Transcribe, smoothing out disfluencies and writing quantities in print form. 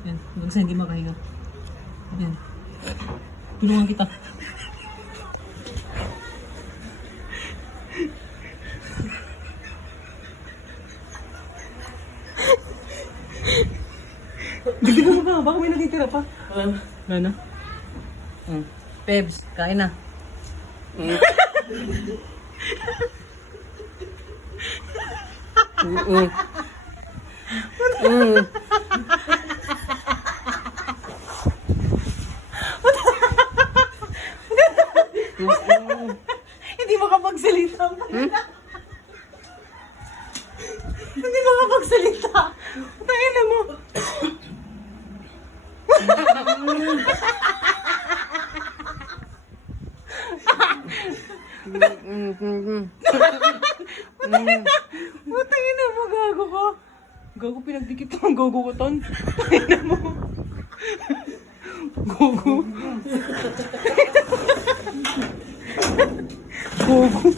Yan, hanggang sa hindi makahinga. Yan. Tulungan kita. Dagdagan mo pa, baka may natitira pa. Wala na. Pebs, kain na. Hindi makapagsalita. Hindi makapagsalita. Tayo na mo. Putangin na mo, gago ko. Gago, pinagdikit ang gago ko ton. Putangin na mo. Gago. Gago.